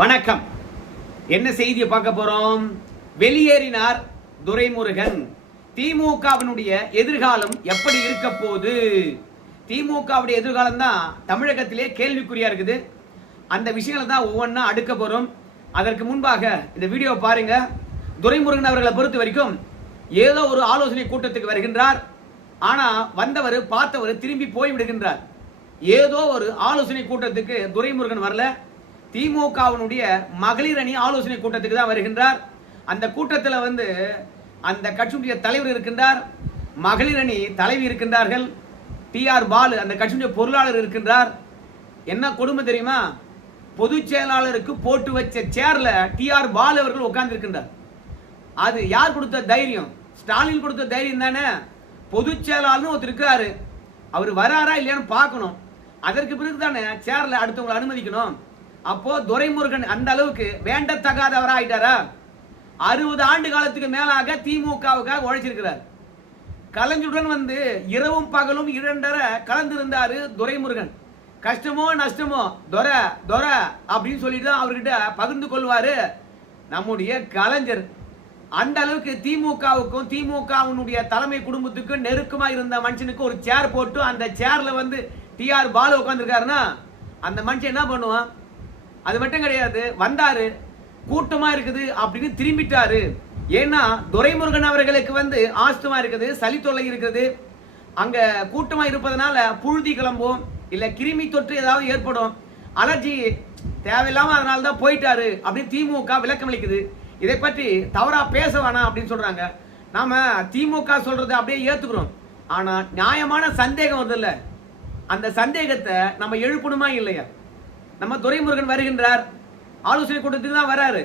வணக்கம். என்ன செய்தியை பார்க்க போறோம்? வெளியேறினார் துரைமுருகன். திமுகவினுடைய எதிர்காலம் எப்படி இருக்க போகுது? திமுகவுடைய எதிர்காலம் தான் தமிழகத்திலே கேள்விக்குறியா இருக்குது. அந்த விஷயங்களை தான் ஒவ்வொன்றா அடுக்க போறோம். அதற்கு முன்பாக இந்த வீடியோ பாருங்க. துரைமுருகன் அவர்களை பொறுத்த வரைக்கும் ஏதோ ஒரு ஆலோசனை கூட்டத்துக்கு வருகின்றார். ஆனா வந்தவர் பார்த்தவர் திரும்பி போய் விடுகின்றார். ஏதோ ஒரு ஆலோசனை கூட்டத்துக்கு துரைமுருகன் வரல. திமுகவினுடைய மகளிர் அணி ஆலோசனை கூட்டத்துக்கு தான் வருகின்றார். அந்த கூட்டத்தில் அந்த கட்சியுடைய தலைவர் இருக்கின்றார், மகளிர் அணி தலைவி இருக்கின்றார்கள், டிஆர் பாலு அந்த கட்சியுடைய பொருளாளர் இருக்கின்றார். என்ன கொடுமை தெரியுமா? பொதுச் செயலாளருக்கு போட்டு வச்ச சேர்ல டிஆர் பாலு அவர்கள் உட்கார்ந்து இருக்கின்றார். அது யார் கொடுத்த தைரியம்? ஸ்டாலின் கொடுத்த தைரியம் தானே. பொதுச் செயலாளர் ஒருத்தர் இருக்கிறாரு, அவர் வராரா இல்லையான்னு பார்க்கணும். அதற்கு பிறகு தானே சேர்ல அடுத்தவங்களை அனுமதிக்கணும். அப்போ துரைமுருகன் அந்த அளவுக்கு வேண்டத்தகாதவரா ஆயிட்டாரா? 60 ஆண்டு காலத்துக்கு மேலாக திமுகவுக்காக உழைச்சிருக்கிறார். கலைஞருடன் இரவும் பகலும் 2.5 கலந்திருந்தாரு துரைமுருகன். கஷ்டமோ நஷ்டமோ துரை துரை அப்படின்னு சொல்லிட்டு தான் அவர்கிட்ட பகிர்ந்து கொள்வாரு நம்முடைய கலைஞர். அந்த அளவுக்கு திமுகவுக்கும் திமுகவினுடைய தலைமை குடும்பத்துக்கும் நெருக்கமா இருந்த மனுஷனுக்கு ஒரு சேர் போட்டு அந்த சேர்ல டிஆர் பாலு உட்காந்துருக்காருன்னா அந்த மனுஷன் என்ன பண்ணுவான்? அது மட்டும் கிடையாது, வந்தாரு கூட்டமா இருக்குது அப்படின்னு திரும்பிட்டாரு. ஏன்னா துரைமுருகன் அவர்களுக்கு ஆஸ்துமா இருக்குது, சளி தொல்லை இருக்குது. அங்க கூட்டமா இருப்பதனால புழுதி கிளம்பும், இல்ல கிருமி தொற்று ஏதாவது ஏற்படும், அலர்ஜி தேவையில்லாம அதனால தான் போயிட்டாரு அப்படின்னு திமுக விளக்கம் அளிக்குது. இதை பற்றி தவறா பேச வேணாம் அப்படின்னு சொல்றாங்க. நாம திமுக சொல்றதை அப்படியே ஏத்துக்கிறோம். ஆனா நியாயமான சந்தேகம் வருது இல்ல, அந்த சந்தேகத்தை நம்ம எழுப்பணுமா இல்லையா? நம்ம துரைமுருகன் வருகின்றார், ஆலோசனை கூட்டத்துக்கு தான் வராரு.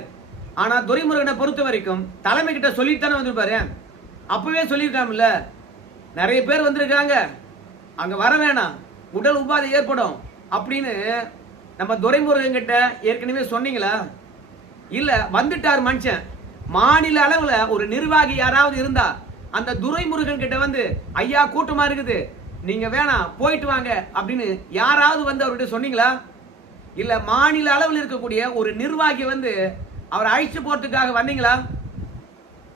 ஆனா துரைமுருகனை பொறுத்த வரைக்கும் தலைமை கிட்ட சொல்லித்தானே வந்திருப்பாரு. அப்பவே சொல்லியிருக்காங்கல்ல, நிறைய பேர் வந்திருக்காங்க, அங்க வர வேணாம், உடல் உபாதை ஏற்படும் அப்படின்னு நம்ம துரைமுருகன் கிட்ட ஏற்கனவே சொன்னீங்களா? இல்ல வந்துட்டார் மனுஷன். மாநில அளவுல ஒரு நிர்வாகி யாராவது இருந்தா அந்த துரைமுருகன் கிட்ட ஐயா கூட்டமா இருக்குது, நீங்க வேணாம் போயிட்டு வாங்க அப்படின்னு யாராவது அவர்கிட்ட சொன்னீங்களா? இல்ல மாநில அளவில் இருக்கக்கூடிய ஒரு நிர்வாகி அவர் அழைச்சு போறதுக்காக வந்தீங்களா?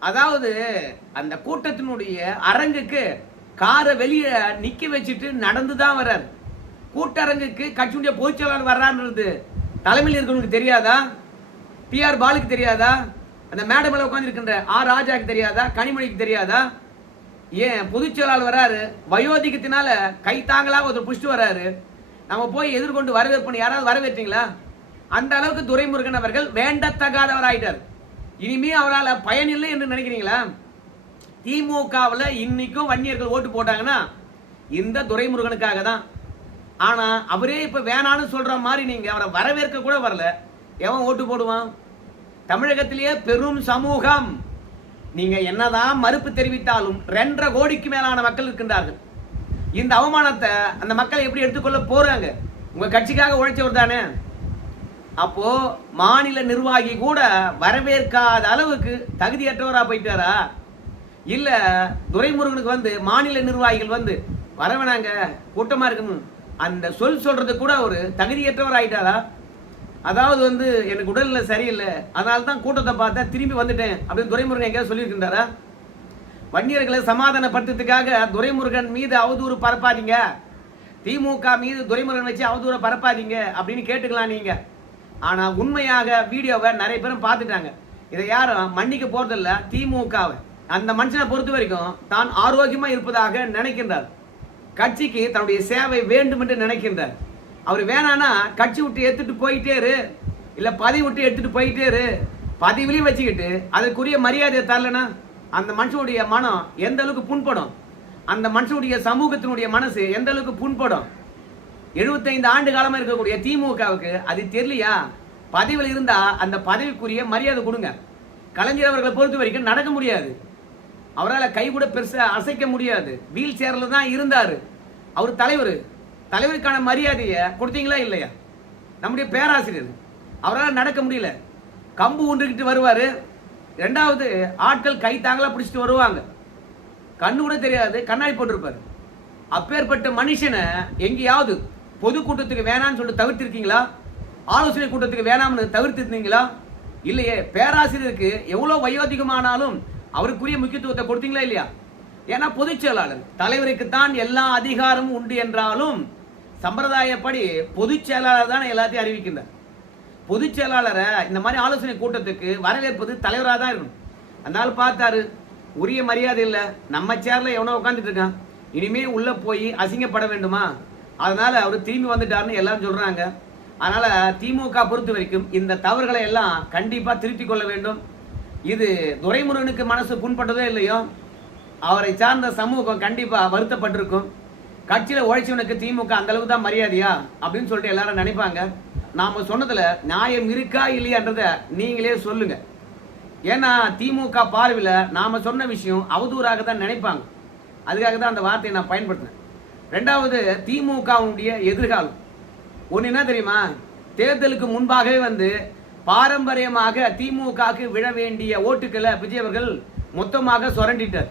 அதாவது அந்த கூட்டத்தினுடைய அரங்குக்கு காரை வெளியே நிக்க வச்சுட்டு நடந்துதான் வர்றார். கூட்டரங்குக்கு கட்சியுடைய பொதுச்செயலாளர் வர்றான்றது தலைமையில் இருக்கவங்களுக்கு தெரியாதா? டிஆர் பாலுக்கு தெரியாதா? அந்த மேடம் மேல உட்கார்ந்து இருக்கின்ற ஆர் ராஜாக்கு தெரியாதா? கனிமொழிக்கு தெரியாதா? ஏன் பொதுச்செயலாளர் வராரு, வயோதிகத்தினால கை தாங்களாக ஒருத்தர் புஷ்டு வர்றாரு, நம்ம போய் எதிர்கொண்டு வரவேற்பு யாராவது வரவேற்றீங்களா? அந்த அளவுக்கு துரைமுருகன் அவர்கள் வேண்டத்தகாதவர் ஆயிட்டார். இனிமே அவரால் பயனில்லை என்று நினைக்கிறீங்களா? திமுகவில் இன்னைக்கும் வன்னியர்கள் ஓட்டு போட்டாங்கன்னா இந்த துரைமுருகனுக்காக தான். ஆனா அவரே இப்ப வேணான்னு சொல்ற மாதிரி நீங்க அவரை வரவேற்க கூட வரல. எவன் ஓட்டு போடுவான்? தமிழகத்திலேயே பெரும் சமூகம். நீங்க என்னதான் மறுப்பு தெரிவித்தாலும் 2.5 கோடிக்கு மேலான மக்கள் இருக்கின்றார்கள். இந்த அவமானத்தை அந்த மக்கள் எப்படி எடுத்துக்கொள்ள போறாங்க? உங்க கட்சிக்காக உழைச்சவர் தானே. அப்போ மாநில நிர்வாகி கூட வரவேற்காத அளவுக்கு தகுதியற்றவரா போயிட்டாரா? இல்ல துரைமுருகனுக்கு மாநில நிர்வாகிகள் வரவேணாங்க, கூட்டமா இருக்கணும் அந்த சொல்றது கூட ஒரு தகுதியற்றவர் ஆயிட்டாரா? அதாவது எனக்கு உடல்நிலை சரியில்லை, அதனால தான் கூட்டத்தை பார்த்தா திரும்பி வந்துட்டேன் அப்படின்னு துரைமுருகன் எங்கேயாவது சொல்லியிருக்கின்றாரா? வன்னியர்களை சமாதானப்படுத்துறதுக்காக துரைமுருகன் மீது அவதூறு பரப்பாதீங்க, திமுக மீது துரைமுருகன் வச்சு அவதூறு பரப்பாதீங்க அப்படின்னு கேட்டுக்கலாம் நீங்க. ஆனா உண்மையாக வீடியோவை நிறைய பேரும் பார்த்துட்டாங்க. இதை யாரும் மன்னிக்க போறதில்ல திமுகவை. அந்த மனுஷனை பொறுத்த வரைக்கும் தான் ஆரோக்கியமா இருப்பதாக நினைக்கின்றார். கட்சிக்கு தன்னுடைய சேவை வேண்டும் என்று நினைக்கின்றார். அவர் வேணானா கட்சி விட்டு எடுத்துட்டு போயிட்டே இரு, இல்ல பதவி விட்டு எடுத்துட்டு போயிட்டே இரு. பதவிலையும் வச்சுக்கிட்டு அதற்குரிய மரியாதையை தரலனா அந்த மனுஷனுடைய மனம் எந்த அளவுக்கு புண்படும்? அந்த மனுஷனுடைய சமூகத்தினுடைய மனசு எந்த அளவுக்கு புண்படும்? 75 ஆண்டு காலமா இருக்கக்கூடிய திமுகவுக்கு அது தெரியலையா? பதவியில் இருந்தா அந்த பதவிக்குரிய மரியாதை கொடுங்க. கலைஞர் அவர்களை பொறுத்த வரைக்கும் நடக்க முடியாது, அவரால் கை கூட பெருசா அசைக்க முடியாது, வீல் சேர்ல தான் இருந்தாரு. அவர் தலைவர், தலைவருக்கான மரியாதையை கொடுத்தீங்களா இல்லையா? நம்முடைய பேராசிரியர் அவரால் நடக்க முடியல, கம்பு ஒன்றுகிட்டு வருவாரு. 2வது ஆட்கள் கை தாங்களா பிடிச்சிட்டு வருவாங்க, கண்ணு கூட தெரியாது, கண்ணாடி போட்டிருப்பாரு. அப்பேற்பட்ட மனுஷனை எங்கேயாவது பொதுக்கூட்டத்துக்கு வேணான்னு சொல்லி தவிர்த்திருக்கீங்களா? ஆலோசனை கூட்டத்துக்கு வேணாம்னு தவிர்த்திருந்தீங்களா? இல்லையே. பேராசிரியருக்கு எவ்வளவு வயோதிகமானாலும் அவருக்குரிய முக்கியத்துவத்தை கொடுத்தீங்களா இல்லையா? ஏன்னா பொதுச் செயலாளர், தலைவருக்குத்தான் எல்லா அதிகாரமும் உண்டு என்றாலும் சம்பிரதாயப்படி பொதுச் செயலாளர் தான் எல்லாத்தையும் அறிவிக்கின்றார். பொதுச் செயலாளரை இந்த மாதிரி ஆலோசனை கூட்டத்துக்கு வரவேற்பது தலைவராக தான் இருக்கணும். அதனால பார்த்தாரு, உரிய மரியாதை இல்லை, நம்ம சேர்ல எவனோ உட்காந்துட்டு இருக்கான், இனிமே உள்ள போய் அசிங்கப்பட வேண்டுமா, அதனால அவர் திரும்பி வந்துட்டாருன்னு எல்லாரும் சொல்றாங்க. அதனால திமுக பொறுத்த வரைக்கும் இந்த தவறுகளை எல்லாம் கண்டிப்பா திருத்திக் கொள்ள வேண்டும். இது துரைமுருகனுக்கு மனசு புண்பட்டதோ இல்லையோ, அவரை சார்ந்த சமூகம் கண்டிப்பா வருத்தப்பட்டிருக்கும். கட்சியில உழைச்சவனுக்கு திமுக அந்த அளவுக்கு தான் மரியாதையா அப்படின்னு சொல்லிட்டு எல்லாரும் நினைப்பாங்க. நாம சொன்னதுல நியாயம் இருக்கா இல்லையான்றத நீங்களே சொல்லுங்க. ஏன்னா திமுக பார்வையில நாம சொன்ன விஷயம் அவதூறாக தான் நினைப்பாங்க. அதுக்காக தான் அந்த வார்த்தையை நான் பயன்படுத்தினேன். ரெண்டாவது, திமுகவுடைய எதிர்காலம் ஒன்னு என்ன தெரியுமா? தேர்தலுக்கு முன்பாகவே வந்து பாரம்பரியமாக திமுகவுக்கு விழ வேண்டிய ஓட்டுக்களை விஜய் அவர்கள் மொத்தமாக சுரண்டிட்டார்.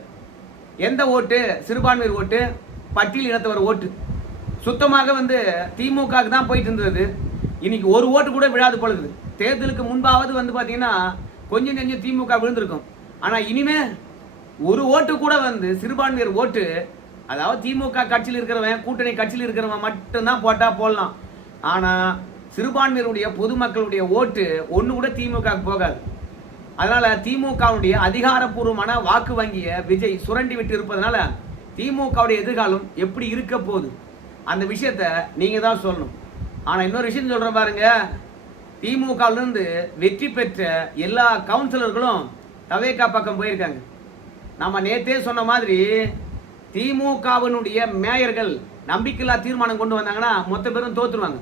எந்த ஓட்டு? சிறுபான்மையர் ஓட்டு, பட்டியல் இனத்தவர் ஓட்டு. சுத்தமாக வந்து திமுக தான் போயிட்டு இருந்தது. இன்னைக்கு ஒரு ஓட்டு கூட விழாது பொழுது. தேர்தலுக்கு முன்பாவது வந்து பாத்தீங்கன்னா கொஞ்சம் நெஞ்சம் திமுக விழுந்திருக்கும். ஆனா இனிமே ஒரு ஓட்டு கூட வந்து சிறுபான்மையர் ஓட்டு, அதாவது திமுக கட்சியில் இருக்கிறவன், கூட்டணி கட்சியில் இருக்கிறவன் மட்டும்தான் போட்டா போடலாம். ஆனா சிறுபான்மையருடைய பொதுமக்களுடைய ஓட்டு ஒண்ணு கூட திமுக போகாது. அதனால திமுகவுடைய அதிகாரப்பூர்வமான வாக்கு வங்கிய விஜய் சுரண்டி விட்டு இருப்பதனால திமுகவுடைய எதிர்காலம் எப்படி இருக்க போகுது அந்த விஷயத்த நீங்க தான் சொல்லணும். ஆனா இன்னொரு விஷயம் சொல்ற பாருங்க, திமுகல இருந்து வெற்றி பெற்ற எல்லா கவுன்சிலர்களும் தவேகா பக்கம் போயிருக்காங்க. நம்ம நேத்தே சொன்ன மாதிரி திமுகவினுடைய மேயர்கள் நம்பிக்கையில்லா தீர்மானம் கொண்டு வந்தாங்கன்னா மொத்த பேரும் தோத்துருவாங்க.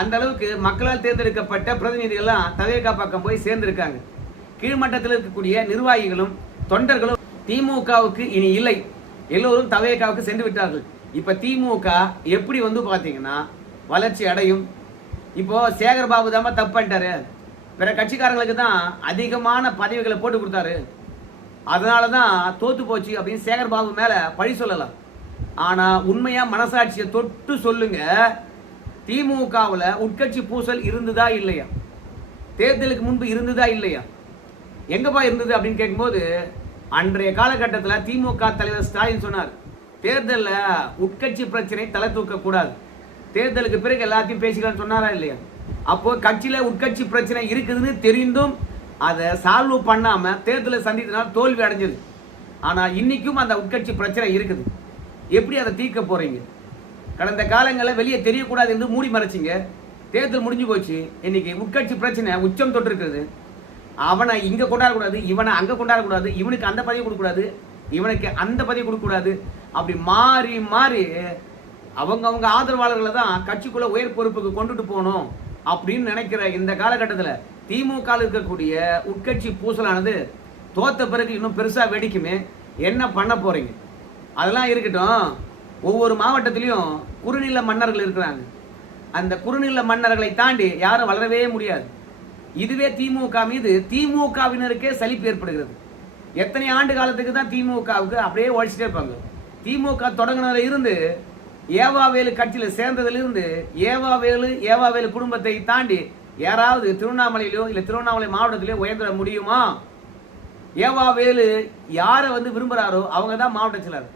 அந்த அளவுக்கு மக்களால் தேர்ந்தெடுக்கப்பட்ட பிரதிநிதிகள்லாம் தவேகா பக்கம் போய் சேர்ந்திருக்காங்க. கீழ்மட்டத்தில் இருக்கக்கூடிய நிர்வாகிகளும் தொண்டர்களும் திமுகவுக்கு இனி இல்லை, எல்லோரும் தவேகாவுக்கு சென்று விட்டார்கள். இப்ப திமுக எப்படி வந்து பாத்தீங்கன்னா வளர்ச்சி அடையும். இப்போ சேகர் பாபு தான் தப்பு பண்ணிட்டாரு, பிற கட்சிக்காரங்களுக்கு தான் அதிகமான பதவிகளை போட்டு கொடுத்தாரு, அதனாலதான் தோத்து போச்சு அப்படின்னு சேகர் பாபு மேல பழி சொல்லலாம். ஆனா உண்மையா மனசாட்சியை தொட்டு சொல்லுங்க, திமுகவுல உட்கட்சி பூசல் இருந்ததா இல்லையா? தேர்தலுக்கு முன்பு இருந்ததா இல்லையா? எங்கப்பா இருந்தது அப்படின்னு கேட்கும்போது, அன்றைய காலகட்டத்தில் திமுக தலைவர் ஸ்டாலின் சொன்னார், தேர்தலில் உட்கட்சி பிரச்சனை தலை தூக்க கூடாது, தேர்தலுக்கு பிறகு எல்லாத்தையும் பேசிக்கலாம்னு சொன்னாரா இல்லையா? அப்போ கட்சியில உட்கட்சி பிரச்சனை இருக்குதுன்னு தெரிந்தும் அதை சால்வ் பண்ணாம தேர்தலை சந்தித்தனால தோல்வி அடைஞ்சது. ஆனா இன்னைக்கும் அந்த உட்கட்சி பிரச்சனை இருக்குது. எப்படி அதை தீர்க்க போறீங்க? கடந்த காலங்களில் வெளியே தெரியக்கூடாது என்று மூடி மறைச்சிங்க, தேர்தல் முடிஞ்சு போச்சு. இன்னைக்கு உட்கட்சி பிரச்சனை உச்சம் தொட்டு இருக்குது. அவனை இங்க கொண்டாடக்கூடாது, இவனை அங்க கொண்டாடக்கூடாது, இவனுக்கு அந்த பதவி கொடுக்கக்கூடாது, இவனுக்கு அந்த பதவி கொடுக்கக்கூடாது, அப்படி மாறி மாறி அவங்க ஆதரவாளர்களை தான் கட்சிக்குள்ள உயர் பொறுப்புக்கு கொண்டுட்டு போகணும் அப்படின்னு நினைக்கிற இந்த காலகட்டத்தில் திமுக இருக்கக்கூடிய உட்கட்சி பூசலானது தோத்த பிறகு இன்னும் பெருசா வெடிக்குமே. என்ன பண்ண போறீங்க? அதெல்லாம் இருக்கட்டும். ஒவ்வொரு மாவட்டத்திலையும் குறுநில மன்னர்கள் இருக்கிறாங்க. அந்த குறுநில மன்னர்களை தாண்டி யாரும் வளரவே முடியாது. இதுவே திமுக மீது திமுகவினருக்கே சலிப்பு ஏற்படுகிறது. எத்தனை ஆண்டு காலத்துக்கு தான் திமுகவுக்கு அப்படியே உழைச்சிட்டே இருப்பாங்க. திமுக தொடங்கினதுல இருந்து ஏவாவேலு கட்சியில சேர்ந்ததுல இருந்து ஏவாவேலு குடும்பத்தை தாண்டி யாராவது திருவண்ணாமலையிலோ இல்ல திருவண்ணாமலை மாவட்டத்திலோ உயர்ந்த முடியுமா? ஏவாவேலு யாரை வந்து விரும்புறாரோ அவங்க தான் மாவட்ட செயலர்.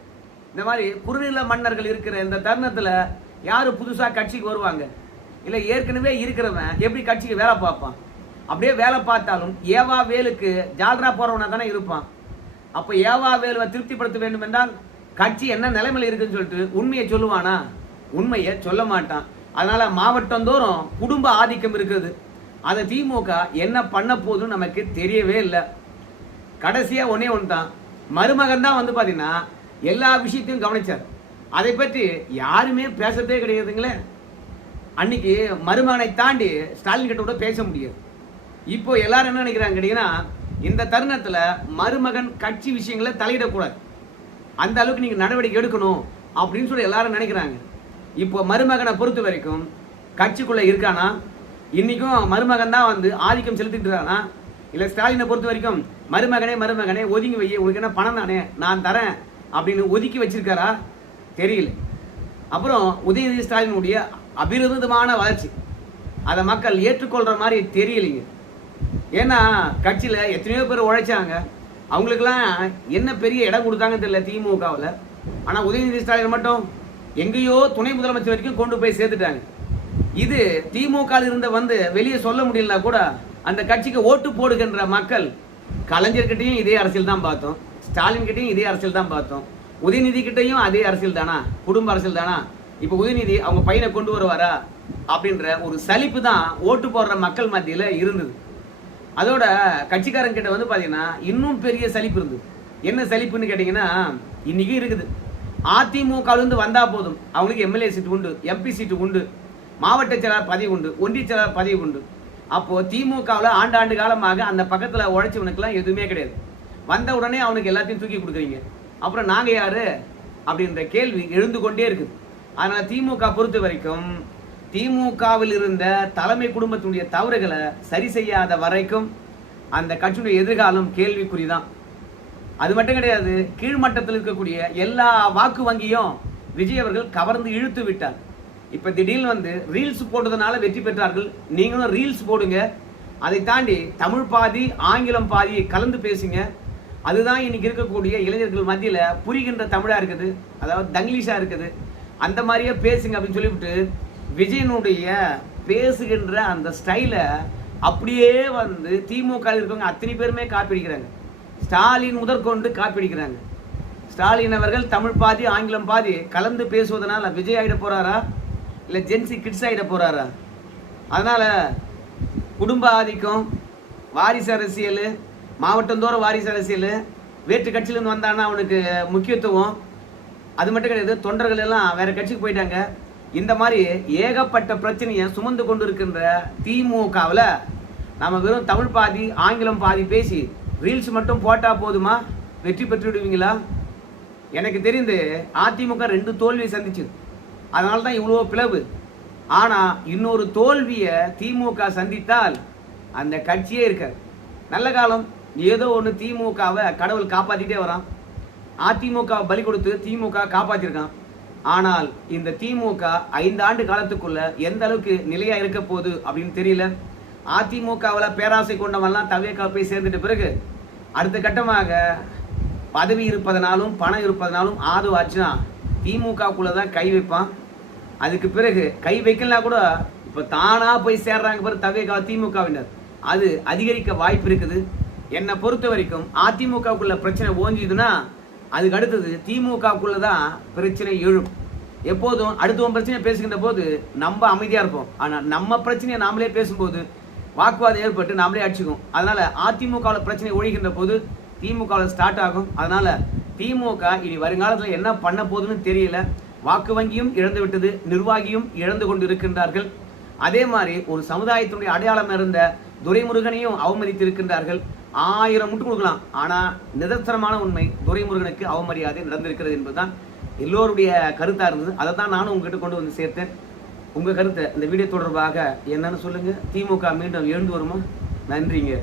இந்த மாதிரி குறுநில மன்னர்கள் இருக்கிற இந்த தருணத்துல யாரு புதுசா கட்சிக்கு வருவாங்க? இல்ல ஏற்கனவே இருக்கிறவன் எப்படி கட்சிக்கு வேலை பார்ப்பான்? அப்படியே வேலை பார்த்தாலும் ஏவாவேலுக்கு ஜால்ரா போறவனா தானே இருப்பான். அப்ப ஏவாவேலுவை திருப்திப்படுத்த வேண்டும் என்றால் கட்சி என்ன நிலைமையில இருக்குன்னு சொல்லிட்டு உண்மையை சொல்லுவானா? உண்மையை சொல்ல மாட்டான். அதனால மாவட்டம் தோறும் குடும்ப ஆதிக்கம் இருக்குது. அதை திமுக என்ன பண்ண போதுன்னு நமக்கு தெரியவே இல்லை. கடைசியா ஒன்னே ஒன்று தான், மருமகன் தான் வந்து பாத்தீங்கன்னா எல்லா விஷயத்தையும் கவனிச்சார். அதை பற்றி யாருமே பேசவே கிடையாதுங்களே. அன்னைக்கு மருமகனை தாண்டி ஸ்டாலின் கிட்ட கூட பேச முடியாது. இப்போ எல்லாரும் என்ன நினைக்கிறாங்க கேட்டீங்கன்னா, இந்த தருணத்துல மருமகன் கட்சி விஷயங்களை தலையிடக்கூடாது, அந்த அளவுக்கு நீங்க நடவடிக்கை எடுக்கணும் அப்படின்னு சொல்லி எல்லாரும் நினைக்கிறாங்க. இப்போ மருமகனை பொறுத்த வரைக்கும் கட்சிக்குள்ள இருக்கானா? இன்னைக்கும் மருமகன் தான் வந்து ஆதிக்கம் செலுத்திட்டு இருக்கானா? இல்ல ஸ்டாலினை பொறுத்த வரைக்கும் மருமகனே ஒதுங்கி வை, உங்களுக்கு என்ன பணம் தானே நான் தரேன் அப்படின்னு ஒதுக்கி வச்சிருக்காரா? தெரியல. அப்புறம் உதயநிதி ஸ்டாலினுடைய அபிரதமான வளர்ச்சி, அதை மக்கள் ஏற்றுக்கொள்ற மாதிரி தெரியலைங்க. ஏன்னா கட்சியில எத்தனையோ பேர் உழைச்சாங்க, அவங்களுக்கெல்லாம் என்ன பெரிய இடம் கொடுத்தாங்கன்னு தெரியல திமுகவில். ஆனா உதயநிதி ஸ்டாலின் மட்டும் எங்கேயோ துணை முதலமைச்சர் வரைக்கும் கொண்டு போய் சேர்த்துட்டாங்க. இது திமுக இருந்த வெளியே சொல்ல முடியலனா கூட அந்த கட்சிக்கு ஓட்டு போடுகின்ற மக்கள் கலைஞர்கிட்டையும் இதே அரசியல் தான் பார்த்தோம், ஸ்டாலின் கிட்டையும் இதே அரசியல் தான் பார்த்தோம், உதயநிதி கிட்டையும் அதே அரசியல் தானா, குடும்ப அரசியல் தானா. இப்ப உதயநிதி அவங்க பையனை கொண்டு வருவாரா அப்படின்ற ஒரு சலிப்பு தான் ஓட்டு போடுற மக்கள் மத்தியில இருந்தது. அதோட கட்சிக்காரங்க கிட்ட பாத்தீங்கன்னா இன்னும் பெரிய சலிப்பு இருந்தது. என்ன சலிப்புன்னு கேட்டீங்கன்னா, இன்னைக்கு இருக்குது அதிமுக வந்தா போதும் அவங்களுக்கு எம்எல்ஏ சீட்டு உண்டு, எம்பி சீட்டு உண்டு, மாவட்ட செயலாளர் பதவி உண்டு, ஒன்றிய செயலாளர் பதவி உண்டு. அப்போ திமுகவில் ஆண்டாண்டு காலமாக அந்த பக்கத்தில் உழைச்சவனுக்குலாம் எதுவுமே கிடையாது. வந்த உடனே அவனுக்கு எல்லாத்தையும் தூக்கி கொடுக்குறீங்க. அப்புறம் நாங்கள் யாரு அப்படின்ற கேள்வி எழுந்து கொண்டே இருக்குது. அதனால திமுக பொறுத்த வரைக்கும் திமுகவில் இருந்த தலைமை குடும்பத்தினுடைய தவறுகளை சரி செய்யாத வரைக்கும் அந்த கட்சியுடைய எதிர்காலம் கேள்விக்குறிதான். அது மட்டும் கிடையாது, கீழ்மட்டத்தில் இருக்கக்கூடிய எல்லா வாக்கு வங்கியும் விஜய் அவர்கள் கவர்ந்து இழுத்து விட்டார். இப்ப திடீர்னு ரீல்ஸ் போட்டதுனால வெற்றி பெற்றார்கள். நீங்களும் ரீல்ஸ் போடுங்க, அதை தாண்டி தமிழ் பாதி ஆங்கிலம் பாதி கலந்து பேசுங்க. அதுதான் இன்னைக்கு இருக்கக்கூடிய இளைஞர்கள் மத்தியில புரிகின்ற தமிழா இருக்குது, அதாவது தங்கிலீஷா இருக்குது. அந்த மாதிரியே பேசுங்க அப்படின்னு சொல்லிவிட்டு விஜயனுடைய பேசுகின்ற அந்த ஸ்டைலை அப்படியே திமுக இருக்கவங்க அத்தனை பேருமே காப்பிடிக்கிறாங்க. ஸ்டாலின் முதற்கொண்டு காப்பிடிக்கிறாங்க. ஸ்டாலின் அவர்கள் தமிழ் பாதி ஆங்கிலம் பாதி கலந்து பேசுவதனால விஜய் ஆயிட போறாரா, இல்லை ஜென்சி கிட்ஸ் ஆகிட போறாரா? அதனால குடும்ப ஆதிக்கம், வாரிசு அரசியல், மாவட்டந்தோறும் வாரிசு அரசியல், வேற்று கட்சியிலேருந்து வந்தான்னா அவனுக்கு முக்கியத்துவம். அது மட்டும் கிடையாது, தொண்டர்கள் எல்லாம் வேற கட்சிக்கு போயிட்டாங்க. இந்த மாதிரி ஏகப்பட்ட பிரச்சனையை சுமந்து கொண்டு இருக்கின்ற திமுகவில் நம்ம வெறும் தமிழ் பாதி ஆங்கிலம் பாதி பேசி ரீல்ஸ் மட்டும் போட்டா போதுமா? வெற்றி பெற்று விடுவீங்களா? எனக்கு தெரிந்து அதிமுக 2 தோல்வியை சந்திச்சது, அதனால தான் இவ்வளோ பிளவு. ஆனா இன்னொரு தோல்வியை திமுக சந்தித்தால் அந்த கட்சியே இருக்காது. நல்ல காலம் ஏதோ ஒன்று திமுகவை கடவுள் காப்பாத்திட்டே வரான். அதிமுக பலி கொடுத்து திமுக காப்பாத்திருக்கான். ஆனால் இந்த திமுக 5 ஆண்டு காலத்துக்குள்ள எந்த அளவுக்கு நிலையா இருக்க போகுது அப்படின்னு தெரியல. அதிமுகவில் பேராசை கொண்டவன்லாம் தவேகா போய் சேர்ந்துட்ட பிறகு அடுத்த கட்டமாக பதவி இருப்பதனாலும் பணம் இருப்பதனாலும் ஆச்சுன்னா திமுகக்குள்ளதான் கை வைப்பான். அதுக்கு பிறகு கை வைக்கலாம் கூட இப்ப தானா போய் சேர்றாங்க பிறகு தவேகா திமுகவினர், அது அதிகரிக்க வாய்ப்பு இருக்குது. என்னை பொறுத்த வரைக்கும் அதிமுகக்குள்ள பிரச்சனை ஓஞ்சுதுன்னா அதுக்கு அடுத்தது திமுகக்குள்ளதான் பிரச்சனை எழும். எப்போதும் அடுத்தவன் பிரச்சனை பேசுகின்ற போது நம்ம அமைதியா இருப்போம். ஆனா நம்ம பிரச்சனையை நாமளே பேசும்போது வாக்குவாதம் ஏற்பட்டு நாமளே அடிச்சுக்கும். அதனால அதிமுகவில் பிரச்சனை ஒழிகின்ற போது திமுகவில் ஸ்டார்ட் ஆகும். அதனால திமுக இனி வருங்காலத்தில் என்ன பண்ண போகுதுன்னு தெரியல. வாக்கு வங்கியும் இழந்து விட்டது, நிர்வாகியும் இழந்து கொண்டு இருக்கின்றார்கள். அதே மாதிரி ஒரு சமுதாயத்தினுடைய அடையாளம் இருந்த துரைமுருகனையும் அவமதித்து இருக்கின்றார்கள். 1000 முட்டு கொடுக்கலாம், ஆனா நிதர்சனமான உண்மை துரைமுருகனுக்கு அவமரியாதை நடந்திருக்கிறது என்பதுதான் எல்லோருடைய கருத்தா இருந்தது. அதை தான் நானும் உங்ககிட்ட கொண்டு வந்து சேர்த்தேன். உங்க கருத்தை இந்த வீடியோ தொடர்பாக என்னன்னு சொல்லுங்க. திமுக மீண்டும் எழுந்து வருமா? நன்றிங்க.